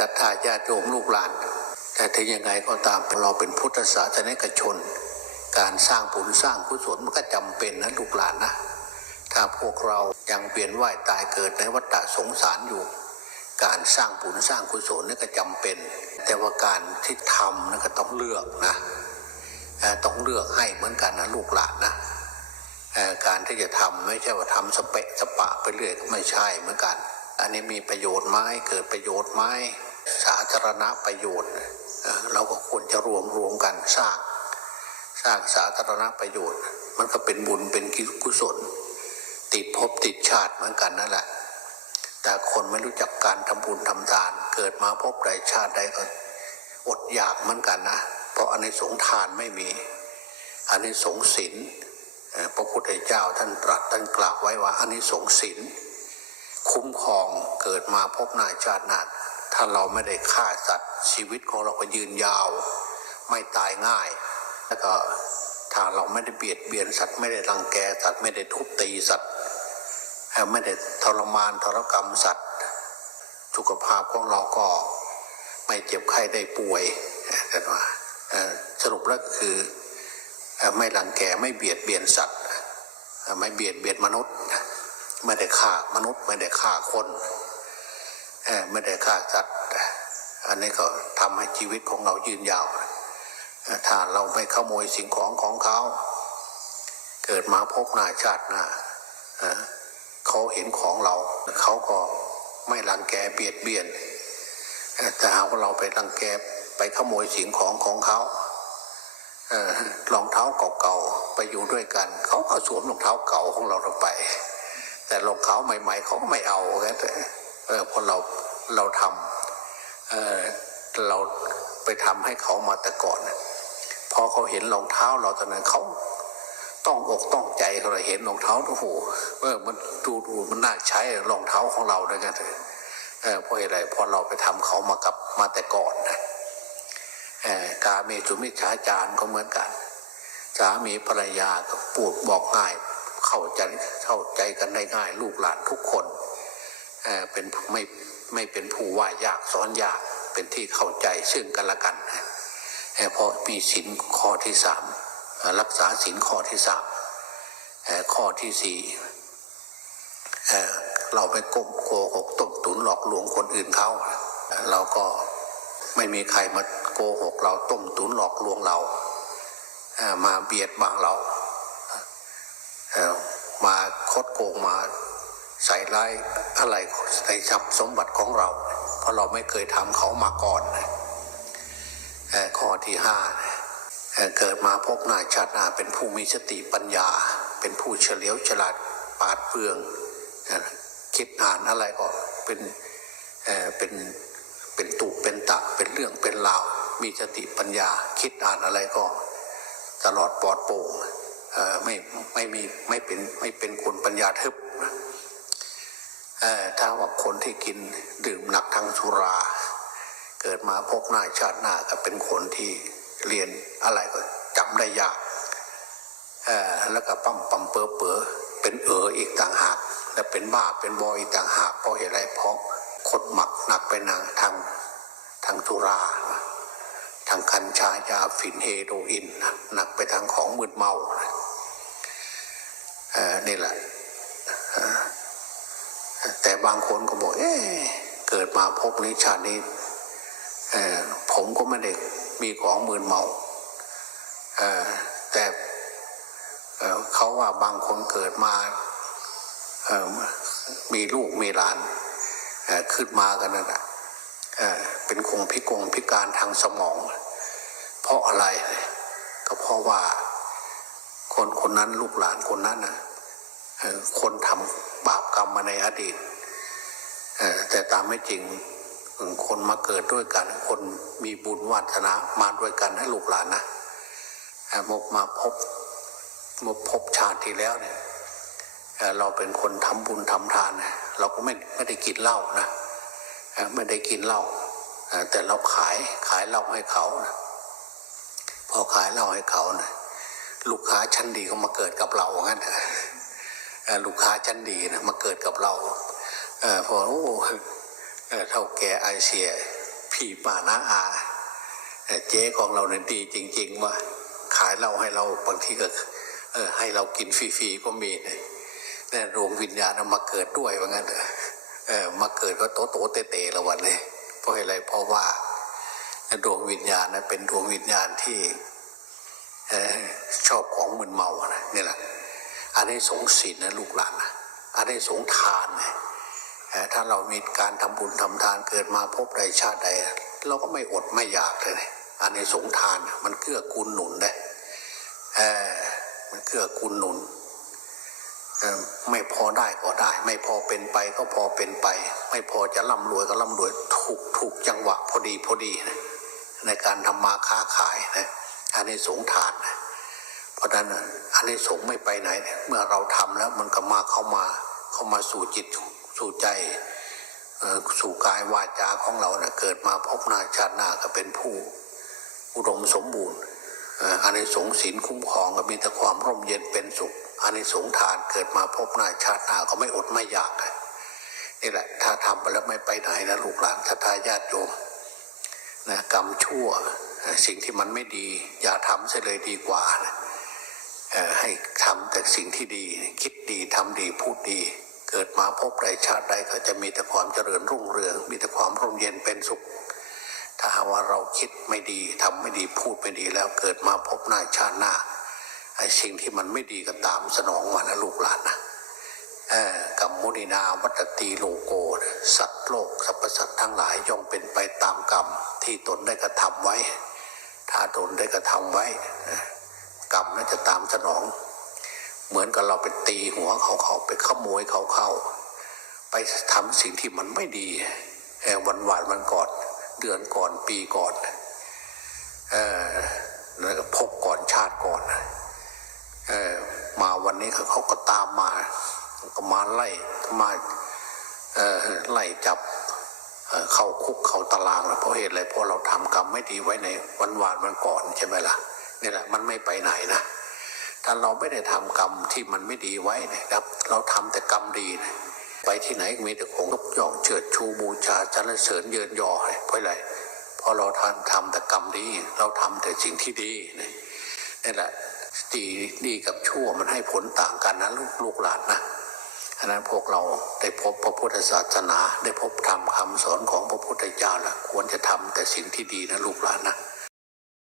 ศรัทธาญาติโยมลูกหลาน แต่ถึงยังไงก็ตามเราเป็นพุทธศาสนิกชน การสร้างบุญสร้างกุศลมันก็จำเป็นนะลูกหลานนะ ถ้าพวกเรายังเปลี่ยนว่ายตายเกิดในวัฏสงสารอยู่ การสร้างบุญสร้างกุศลนี่ก็จำเป็น แต่ว่าการที่ทำนั่นก็ต้องเลือกนะต้องเลือกให้เหมือนกันนะลูกหลานนะการที่จะทำไม่ใช่ว่าทำสเปะสปะไปเรื่อยก็ไม่ใช่เหมือนกัน อันนี้มีประโยชน์ไหมเกิดประโยชน์ไหมสาธารณประโยชน์ เราก็ควรจะรวมรวมกันสร้าง สร้างสาธารณประโยชน์ มันก็เป็นบุญเป็นกุศล ติดภพติดชาติเหมือนกันนั่นแหละ แต่คนไม่รู้จักการทำบุญทำทาน เกิดมาพบใดชาติใดก็อดอยากเหมือนกันนะ เพราะอันในสงส์ทานไม่มี อันนี้สงส์ศีลพระพุทธเจ้าท่านตรัสท่านกล่าวไว้ว่าอันนี้สงส์ศีล คุ้มครองเกิดมาพบหน้าชาติหน้าถ้าเราไม่ได้ฆ่าสัตว์ชีวิตของเราก็ยืนยาว ไม่ตายง่าย แล้วก็ถ้าเราไม่ได้เบียดเบียนสัตว์ไม่ได้รังแกสัตว์ไม่ได้ทุบตีสัตว์ไม่ได้ทรมานทรกรรมสัตว์สุขภาพของเราก็ไม่เจ็บไข้ได้ป่วยกันว่าสรุปแล้วก็คือไม่รังแกไม่เบียดเบียนสัตว์ ไม่เบียดเบียนมนุษย์ ไม่ได้ฆ่ามนุษย์ไม่ได้ฆ่าคนไม่ได้ฆ่าสัตว์อันนี้ก็ทำให้ชีวิตของเรายืนยาวถ้าเราไม่ขโมยสิ่งของของเขา เกิดมาพบหน้าชาติหน้าเขาเห็นของเราเขาก็ไม่รังแกเบียดเบียนแต่หากว่าเราไปรังแกไปขโมยสิ่งของของเขารองเท้าเก่าๆไปอยู่ด้วยกัน เขาก็สวมรองเท้าเก่าของเราลงไป แต่รองเท้าใหม่ ๆ เขาก็ไม่เอาแค่แต่เออพอเราเราทำเออเราไปทำให้เขามาแต่ก่อนพอเขาเห็นรองเท้าเราตอนนั้นเขาต้องอกต้องใจเขาเลยเห็นรองเท้าโอ้โหเออมันดูดูมันน่าใช้รองเท้าของเราด้วยกันเถอะเออเพราะอะไรพอเราไปทำเขามากับมาแต่ก่อนนะเออกาเมจุมิจฉาจารก็เหมือนกัน สามีภรรยาก็ปูดบอกง่าย เข้าใจเข้าใจกันได้ง่ายลูกหลานทุกคนเเป็นไม่ไม่เป็นผู้ว่ายากสอนยากเป็นที่เข้าใจซึ่งกันและกันเออเพราะมีสินข้อที่สามรักษาศีลข้อที่สามข้อที่สี่เราไปกโกหกต้มตุนหลอกลวงคนอื่นเขาเราก็ไม่มีใครมาโกหกเราต้มตุนหลอกลวงเรา มาเบียดบังเรา มาคดโกงมาใส่ร้ายอะไรในทรัพย์สมบัติของเรา เพราะเราไม่เคยทำเขามาก่อนข้อที่ห้าเกิดมาพบหน้าชาติหน้าเป็นผู้มีสติปัญญา เป็นผู้เฉลียวฉลาดปาดเปรื่อง คิดอ่านอะไรก็เป็นเเป็นเป็นตุเป็นตะเป็นเรื่องเป็นราว มีสติปัญญา คิดอ่านอะไรก็ ตลอดปลอดโปร่ง ไม่ไม่มีไม่เป็นไม่เป็นคนปัญญาทึบถ้าว่าคนที่กินดื่มหนักทางสุรา เกิดมาพบหน้าชาติหน้าก็เป็นคนที่เรียนอะไรก็จำได้ยากแล้วก็ปั๊มปั๊มเป๋อเป๋อเป็นเอออีกต่างหาก และเป็นบ้าเป็นบอยอีกต่างหากเพราะเหตุไรเพราะคนหมักหนักไปนางทางทางสุราทางกัญชายาฝิ่นเฮโรอีนหนักไปทางของมึนเมา นี่แหละแต่บางคนก็บอก เอ๊เกิดมาพบนี้ชาตินี้ผมก็ไม่ได้มีของมืนเมาเอ่อแต่เขาว่าบางคนเกิดมามีลูกมีหลานขึ้นมากันนั่นแหละเป็นคงพิกงพิการทางสมอง เพราะอะไร ก็เพราะว่า คนคนนั้นลูกหลานคนนั้นนะเอ่อ คนทำบาปกรรมมาในอดีตแต่ตามไม่จริงคนมาเกิดด้วยกัน คนมีบุญวาสนามาด้วยกันให้ลูกหลานนะมกมาพบมาพบชาติที่แล้วเนี่ยเราเป็นคนทำบุญทำทานนะเราก็ไม่ไม่ได้กินเหล้านะไม่ได้กินเหล้าแต่เราขายขายเหล้าให้เขานะพอขายเหล้าให้เขานะลูกค้าชั้นดีก็มาเกิดกับเรางั้นนะเอ่อ ลูกค้าชั้นดีนะมาเกิดกับเราเออพอโอ้เอ่อเท่าแก่ไอเสียพี่ป้าน้าอาเจ๊ของเราเนี่ยดีจริง ๆ ว่า ขายเหล้าให้เราบางทีก็เออให้เรากินฟรีๆก็มีนะเนี่ยดวงวิญญาณมาเกิดด้วยว่างั้นเออมาเกิดก็โตโตเตะๆละวันเลยเพราะอะไรเพราะว่าดวงวิญญาณนะเป็นดวงวิญญาณที่ชอบของมึนเมาอะนะนี่แหละ อันนี้สงส์ศีลนะลูกหลานนะอันนี้สงทานนะถ้าเรามีการทำบุญทำทานเกิดมาพบใดชาติใด เราก็ไม่อดไม่อยากเลยอันนี้สงทานมันเกื้อกูลหนุนได้เออมันเกื้อกูลหนุนไม่พอได้ก็ได้ ไม่พอเป็นไปก็พอเป็นไป ไม่พอจะร่ำรวยก็ร่ำรวยถูกถูกจังหวะพอดีพอดีนะในการทำมาค้าขายนะอันนี้สงทานนะ เพราะนั้นอันนี้สงไม่ไปไหน เมื่อเราทำแล้วมันก็มาเข้ามาเข้ามาสู่จิตสู่ใจสู่กายวาจาของเราเนะเกิดมาพบหน้าชาติหน้าก็เป็นผู้อุดมสมบูรณ์อันนี้สงศีลคุ้มครองก็มีแต่ความร่มเย็นเป็นสุขอันนี้สงทานเกิดมาพบหน้าชาติหน้าก็ไม่อดไม่อยากนี่แหละ ถ้าทำไปแล้วไม่ไปไหนนะลูกหลานศรัทาญาติโยมนะกรรมชั่ว สิ่งที่มันไม่ดี อย่าทำเสียเลยดีกว่านะ ทำแต่สิ่งที่ดี คิดดีทำดีพูดดี เกิดมาพบใดชาติใดก็จะมีแต่ความเจริญรุ่งเรือง มีแต่ความร่มเย็นเป็นสุข ถ้าหากว่าเราคิดไม่ดีทำไม่ดีพูดไม่ดีแล้วเกิดมาพบหน้าชาติหน้าไอ้สิ่งที่มันไม่ดีก็ตามสนองมานะลูกหลานนะกัมมุนินาวัตตีโลโก สัตว์โลกสรรพสัตว์ทั้งหลายย่อมเป็นไปตามกรรมที่ตนได้กระทำไว้ ถ้าตนได้กระทำไว้ กรรมนั้นจะตามสนอง เหมือนกับเราไปตีหัวเขาเขาไปขโมยเขาเข้า ไปทำสิ่งที่มันไม่ดีเอ่อวันวานวันก่อนเดือนก่อนปีก่อนเออแล้วก็พบก่อนชาติก่อนเออมาวันนี้เขาเขาก็ตามมาก็มาไล่มาเออไล่จับเข้าคุกเข้าตารางเพราะเหตุอะไรเพราะเราทำกรรมไม่ดีไว้ในวันวานวันก่อนใช่ไหมล่ะนี่แหละมันไม่ไปไหนนะ ถ้าเราไม่ได้ทำกรรมที่มันไม่ดีไว้เนะครับ เราทำแต่กรรมดีนะไปที่ไหนมีแต่ของยกย่องเชิดชูบูชาสรรเสริญเยินยอเพราะอะไรเพราะเราทำทำแต่กรรมดี เราทำแต่สิ่งที่ดีนะนี่แหละดีดีกับชั่วมันให้ผลต่างกันนะลูกลูกหลานนะอันนั้นพวกเราได้พบพระพุทธศาสนา ได้พบธรรมคำสอนของพระพุทธเจ้าแล้วควรจะทำแต่สิ่งที่ดีนะลูกหลานนะ